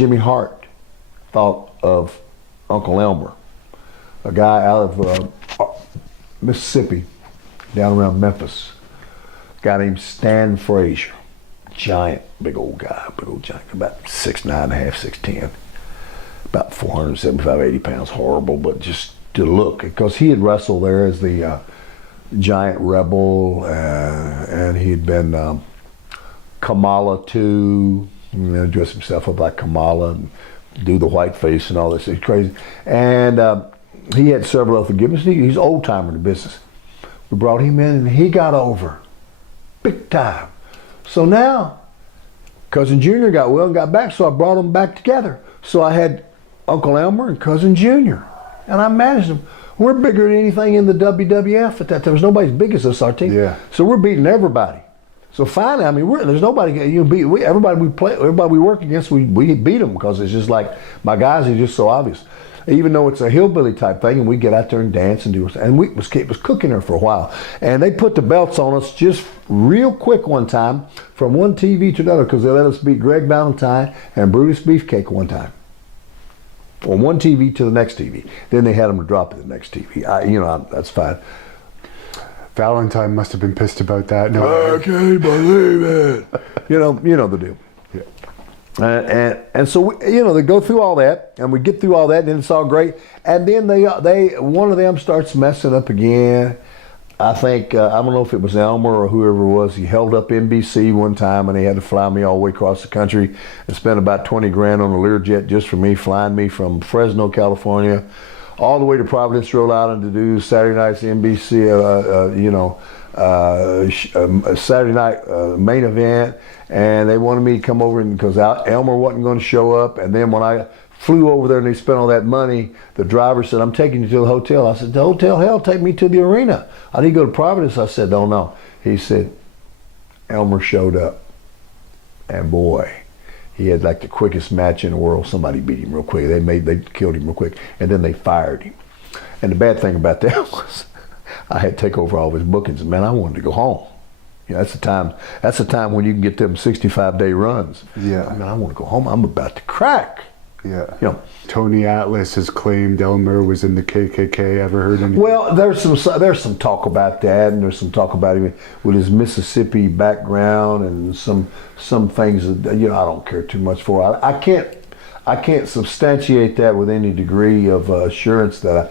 Jimmy Hart thought of Uncle Elmer, a guy out of Mississippi, down around Memphis, a guy named Stan Frazier, giant, big old guy, big old giant, about 6'9.5", 6'10", about 475, 80 pounds, horrible, but just to look, because he had wrestled there as the giant rebel, and he'd been Kamala too, dress himself up like Kamala and do the white face and all this. It's crazy. And he had several other gimmies. He's an old timer in the business. We brought him in and he got over big time. So now, Cousin Junior got well and got back, so I brought them back together. So I had Uncle Elmer and Cousin Junior, and I managed them. We're bigger than anything in the WWF at that time. There was nobody as big as us, our team. Yeah. So we're beating everybody. So finally, I mean, there's nobody you beat. Everybody we work against, we beat them, because it's just like my guys are just so obvious. Even though it's a hillbilly type thing, and we get out there and dance and do, and it was cooking there for a while, and they put the belts on us just real quick one time from one TV to another, because they let us beat Greg Valentine and Brutus Beefcake one time. From one TV to the next TV. Then they had them to drop it to the next TV. That's fine. Valentine must have been pissed about that. No, I can't believe it. You know the deal. Yeah. And so they go through all that, and we get through all that, and it's all great. And then they one of them starts messing up again. I think I don't know if it was Elmer or whoever it was. He held up NBC one time, and they had to fly me all the way across the country and spend about 20 grand on a Learjet just for me, flying me from Fresno, California, all the way to Providence, Rhode Island, to do Saturday night's NBC, Saturday night main event. And they wanted me to come over, because Elmer wasn't going to show up. And then when I flew over there and they spent all that money, the driver said, "I'm taking you to the hotel." I said, "The hotel? Hell, take me to the arena. I didn't go to Providence." I said, "Don't know." He said, Elmer showed up. And boy, he had like the quickest match in the world. Somebody beat him real quick. They killed him real quick. And then they fired him. And the bad thing about that was I had to take over all of his bookings. And man, I wanted to go home. That's the time when you can get them 65-day runs. Yeah. I mean, I want to go home. I'm about to crack. Yeah. Tony Atlas has claimed Elmer was in the KKK. Ever heard anything? Well, there's some talk about that, and there's some talk about him with his Mississippi background and some things that I don't care too much for. I can't substantiate that with any degree of assurance that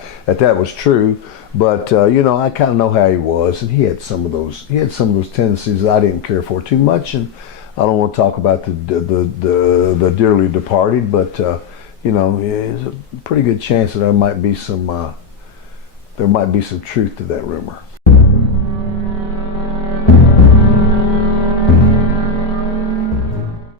was true. But I kind of know how he was, and he had some of those tendencies that I didn't care for too much, and I don't want to talk about the dearly departed, but there's a pretty good chance that there might be some truth to that rumor.